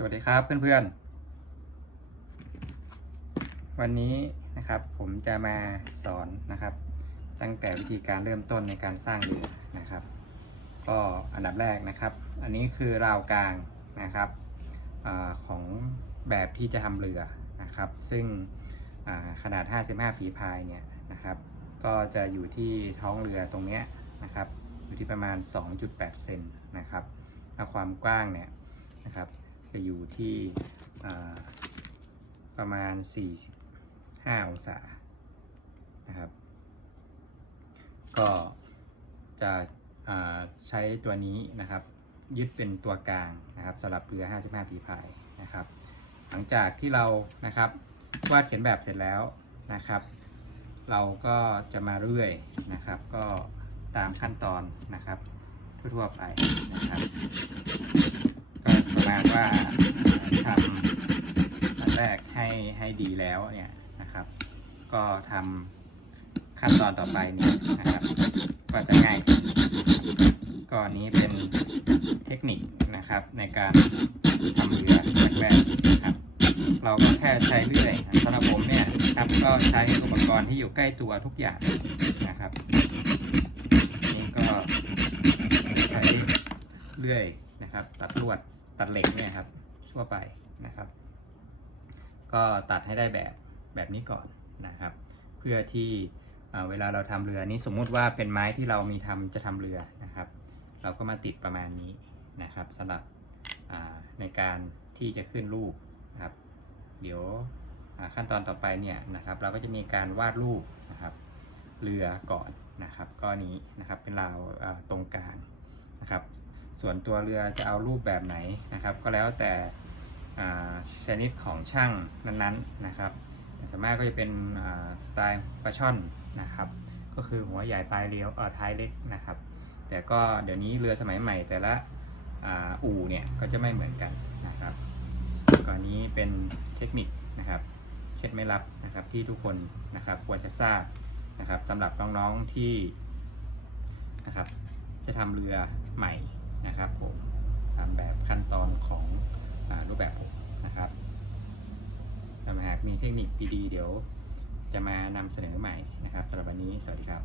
สวัสดีครับเพื่อนๆ วันนี้นะครับผมจะมาสอนนะครับ ตั้งแต่วิธีการเริ่มต้นในการสร้างเรือนะครับ ก็อันดับแรกนะครับ อันนี้คือราวกลางนะครับอของแบบที่จะทำเรือนะครับ ซึ่งอ่าขนาด 55 ฝีพายเนี่ยนะครับ ก็จะอยู่ที่ท้องเรือตรงเนี้ยนะครับ อยู่ที่ประมาณ 2.8 เซนนะครับแล้วความกว้างเนี่ยนะครับ จะอยู่ที่ประมาณ 45 องศานะครับ ก็จะใช้ตัวนี้นะครับ ยึดเป็นตัวกลางนะครับสำหรับเรือ 55ฝีพายนะครับ หลังจากที่เรานะครับวาดเขียนแบบเสร็จแล้วนะครับ เราก็จะมาเรื่อยนะครับ ก็ตามขั้นตอนนะครับ ทั่วๆไปนะครับ มาณว่าทำอันแรกให้ให้ดีแล้วเนี่ยนะครับ ก็ทำขั้นตอนต่อไปเนี่ยนะครับ ก็จะง่ายก็อันนี้เป็นเทคนิคนะครับในการทำเรือแรกๆนะครับ เราก็แค่ใช้เรื่อยสำหรับผมเนี่ยนะครับก็ใช้อุปกรณ์ที่อยู่ใกล้ตัวทุกอย่างนะครับนี่ก็ใช้เลื่อยนะครับ ตัดลวด ตัดเหล็กเนี่ยครับทั่วไปนะครับ ก็ตัดให้ได้แบบแบบนี้ก่อนนะครับ เพื่อที่เเวลาเราทำเรือนี้สมมุติว่าเป็นไม้ที่เรามีทำจะทำเรือนะครับ เราก็มาติดประมาณนี้นะครับสำหรับในการที่จะขึ้นรูปนะครับ เดี๋ยวขั้นตอนต่อไปเนี่ยนะครับ เราก็จะมีการวาดรูปนะครับ เรือก่อนนะครับก็นี้นะครับเป็นราวตรงกลางนะครับ ส่วนตัวเรือจะเอารูปแบบไหนนะครับ ก็แล้วแต่ชนิดของช่างนั้นๆนะครับสามารถก็จะเป็นสไตล์ปลาช่อนนะครับ ก็คือหัวใหญ่ปลายเลี้ยวเออท้ายเล็กนะครับ แต่ก็เดี๋ยวนี้เรือสมัยใหม่ แต่ละอ,อู่เนี่ยก็จะไม่เหมือนกันนะครับก่อนนี้เป็นเทคนิคนะครับเคล็ดไม่ลับนะครับที่ทุกคนนะครับควรจะทราบนะครับสำหรับน้องๆที่นะครับจะทำเรือใหม่ นะครับผมตามแบบขั้นตอนของอรูปแบบผมนะครับถ้าหากมีเทคนิคดีๆเดี๋ยวจะมานำเสนอใหม่นะครับสำหรับวันนี้สวัสดีครับ